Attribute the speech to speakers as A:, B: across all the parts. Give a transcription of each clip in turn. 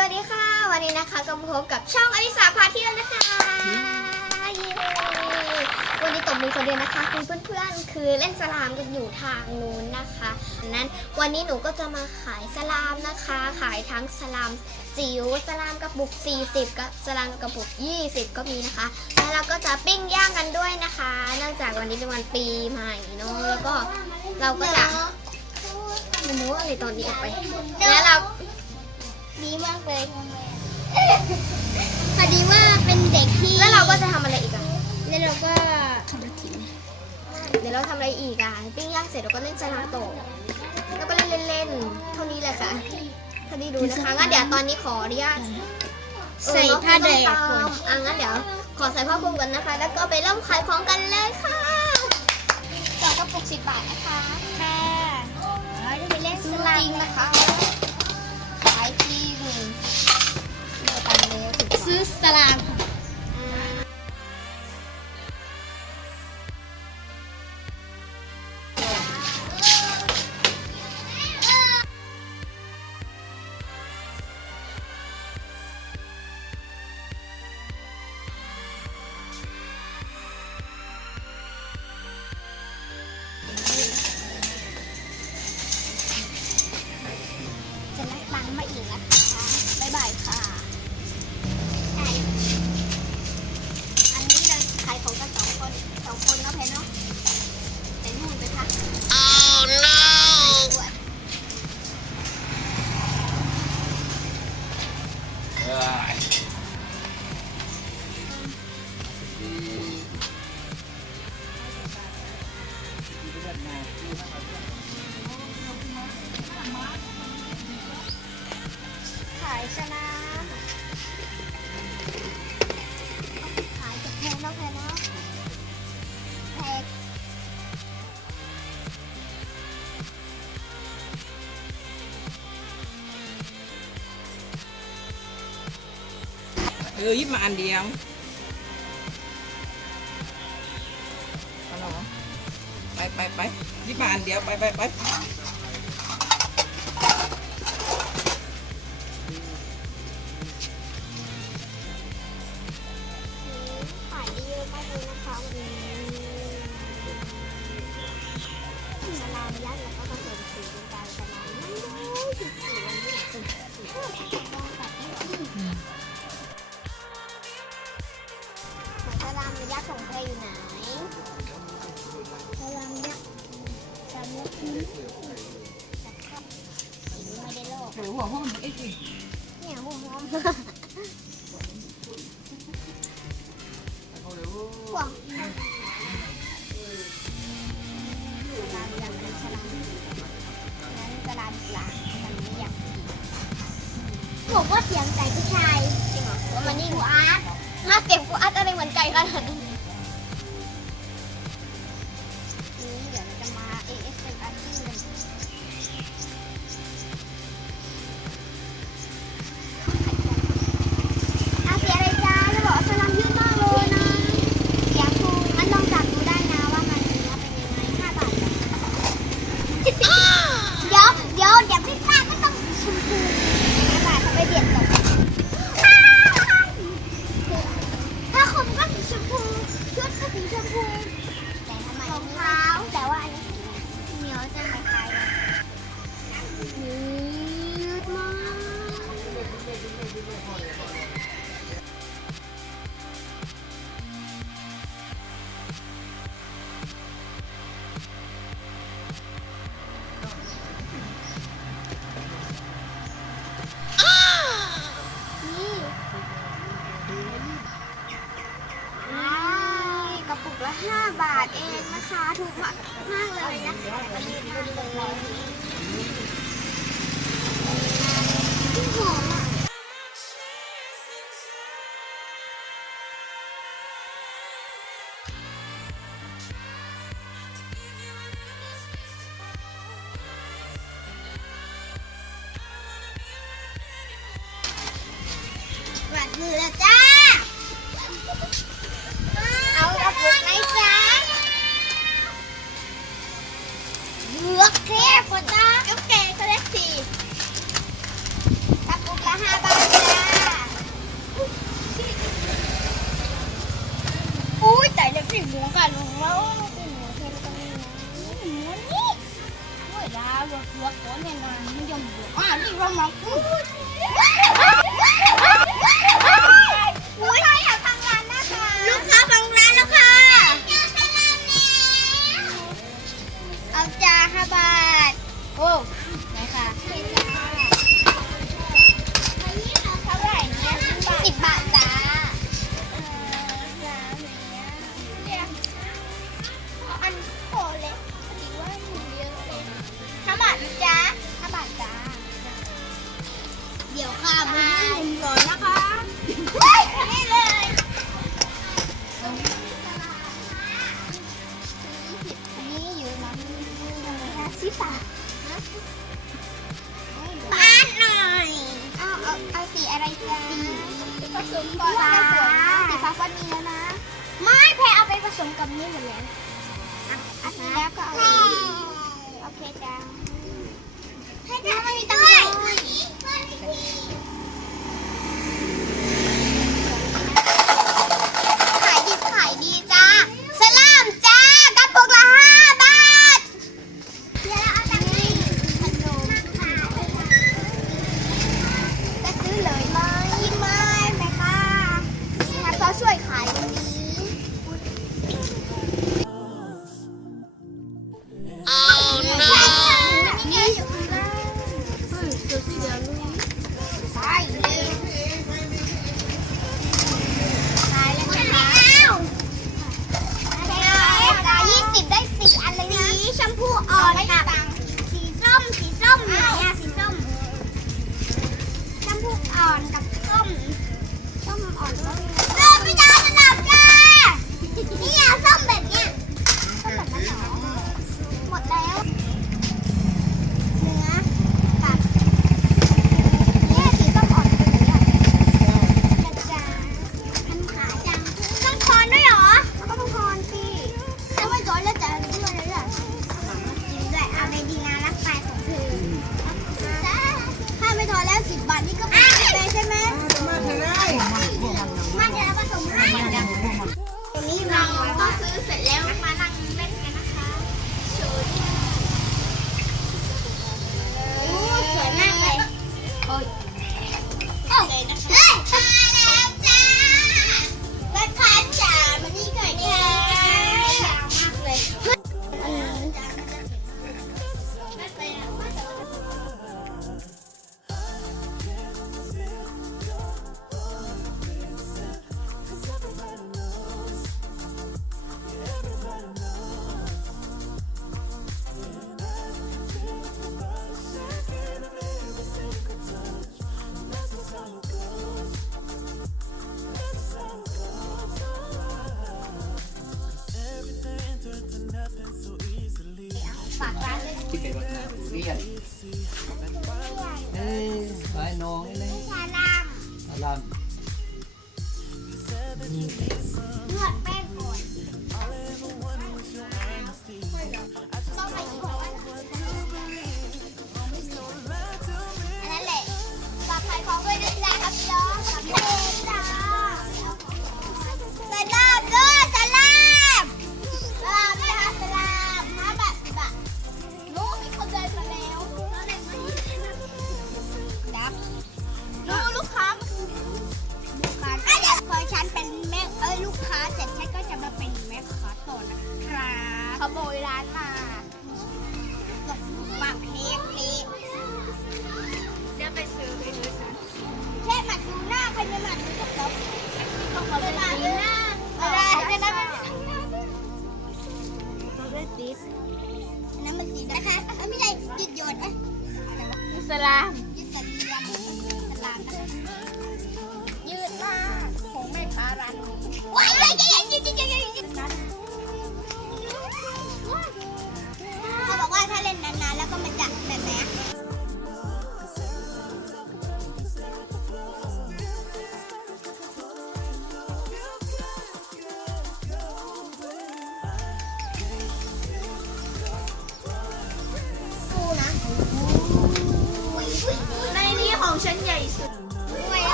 A: สวัสดีค่ะ วันนี้นะคะก็มาพบกับช่องอลิสาพาเที่ยวนะคะเย้วันนี้ตบมือคนเดียวนะคะคุณเพื่อนๆ คือเล่นสลามกันอยู่ทางนู้นนะคะนั้นวันนี้หนูก็จะมาขายสลามนะคะ ขายทั้งสลามจิ๋วสลามกระปุก 40กับสลามกระปุก 20 ก็มีนะคะ แล้วเราก็จะปิ้งย่างกันด้วยนะคะเนื่องจากวันนี้เป็นวันปีใหม่เนาะแล้วก็เราก็จะมันรู้อะไรตอนนี้ออกไปแล้วเรา
B: เลยพอดีว่าเป็นเด็กที่
A: แล้วเราก็จะทำอะไรอีกอะ
B: แล้วเราก็ขับรถทิ้ง
A: เดี๋ยวเราทำอะไรอีกอะปิ้งย่างเสร็จเราก็เล่นสลามโตะแล้วก็เล่นเล่นๆเท่านี้เลยค่ะเท่านี้ดูนะคะงั้นเดี๋ยวตอนนี้ขออนุญาต
B: ใส่ผ้าแดง
A: เออน้องไม่ต้องตามอะงั้นเดี๋ยวขอใส่ผ้าคลุมกันนะคะ แล้วก็ไปเริ่มขายของกันเลยค่ะสองกระปุกสิบบาทนะคะ
B: ค่ะเราจะไปเล่นส
A: ซื้อ
B: ลา
A: จริ
B: ม
A: ง
B: นะ
A: นะคะาท
B: ซื้อสลาม
A: จะนักตังมาอีกนะคะ บ๊ายบายค่ะ ออยิ
C: บมาอันเดียวไปไปไปยิบมาอันเดียวไปไปไป
A: ไม่ได้โลก
C: เดี๋ยวหัวหอ
A: ม
B: ไอ้
A: สิเนี่ยหั
B: ว
A: ห
B: อ
A: ม 5 บาทเองนะคะ ถูกมากมากเลยนะมายืดมากเลย
B: หอมอะ ฝา
A: กร้า
B: นยที่เป็นรถน้ำทุเรียนเฮ้ยไว้น้องนเลยชาลาม
C: อารา
B: ม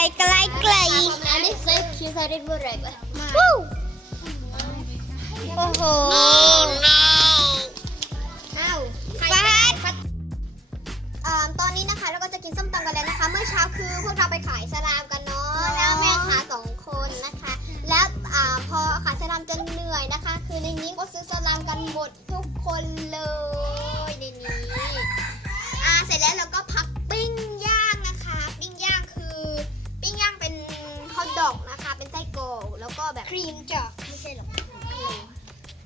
C: ไก
B: ลไกลไกล
A: อันนี้เซฟคิวซาริสบุเรกเลย
B: โอ้โห
A: อ้าว
B: ฟาด
A: เอ่อตอนนี้นะคะเราก็จะกินส้มตำกันแล้วนะคะ เมื่อเช้าคือพวกเราไปขายสลามกันเนาะแล้วแม่ค้าสองคนนะคะ แล้วอ่าพอขายสลามจะเหนื่อยนะคะ คือในนี้ก็ซื้อสลามกันหมดทุกคนเลยในนี้อ่าเสร็จแล้วเราก็พัก แล้วก็แบบ
B: ครีมจอกไม่ใช่หรอก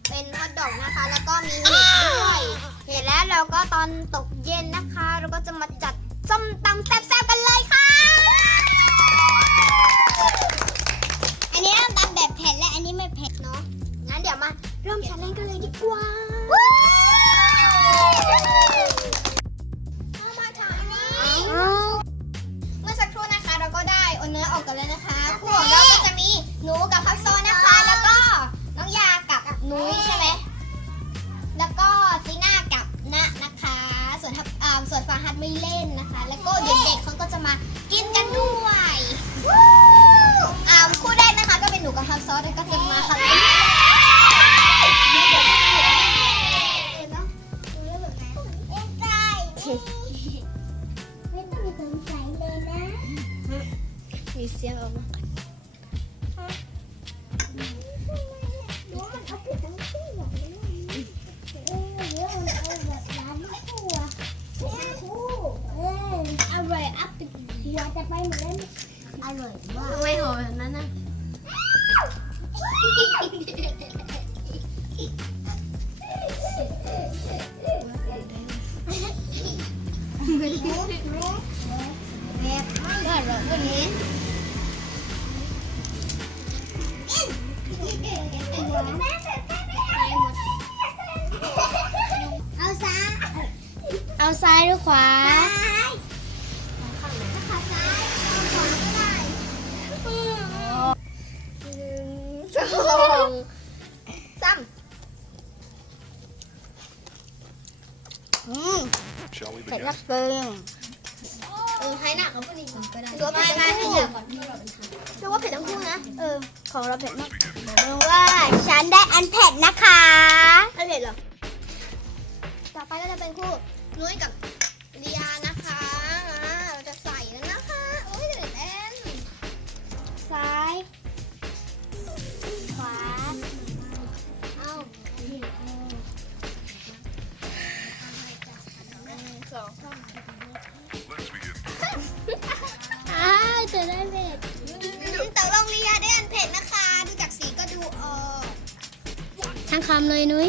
A: เป็นฮอทดอกนะคะ แล้วก็มีเห็ดด้วยเห็ดแล้วเราก็ตอนตกเย็นนะคะ เราก็จะมาจัดส้มตำแซ่บๆกันเลยค่ะ
B: อันนี้ต้องตำแบบเผ็ดและอันนี้ไม่เผ็ด
A: เนาะงั้นเดี๋ยวมาเริ่มชันเล่นกันเลยดีกว่ามา มีเสียงออกมาทำไมหอมแบบนั้ เอา
B: ซ้าย เอาซ้ายหรือขวา
A: สองสาม
B: อืม
D: Shall we
B: เผ็ด
D: begin?
B: นักเกิน
A: เออให้หนักเขาก็ดีก็ได้หรือว่าเผ็ดทั้งคู่หรือว่าเผ็ดทั้งคู่นะ
B: เออ ของเราเผ็ดมากบอกว่าฉันได้อันเผ็ดนะคะ
A: ไม่เผ็ดหรอ ต่อไปก็จะเป็นคู่นุ้ยกับเลียนะคะอ่าเราจะใส่แล้วนะคะโอ้ยเดี๋ยวเต้น
B: ซ้าย ขวา
A: เอา
D: Let's begin.
B: ได้เผ็ด
A: แต่ลองเลียได้อันเผ็ดนะคะ ดูจากสีก็ดูออก
B: ทั้งคำเลยนุ้ย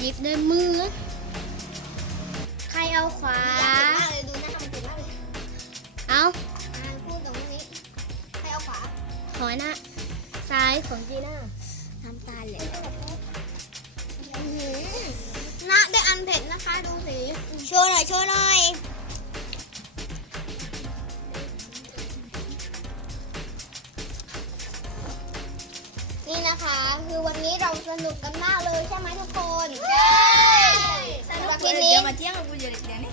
B: หยิบด้วยมือ ใครเอาขวา
A: เอาพูดตรงนี้ให้เอาขวา
B: ขอหน้าซ้ายของจีน่าน้ำตาเลย
A: อื้อหือหน้าได้อันเผ็ดนะคะ ดูสี
B: โชว์หน่อยโชว์หน่อย
A: นี่นะคะ คือวันนี้เราสนุกกันมากเลยใช่ไหมทุกคนสำหรับคลิปนี้
C: เดี๋ยวมาเที่ยงกับกูเดี๋ยวนี้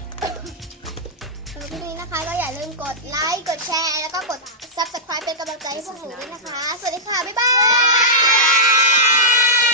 A: สำหรับคลิปนี้นะคะก็อย่าลืมกดไลค์กดแชร์ แล้วก็กด subscribe เป็นกำลังใจให้พวกหนูด้วยนะคะ สวัสดีค่ะ บ๊ายบาย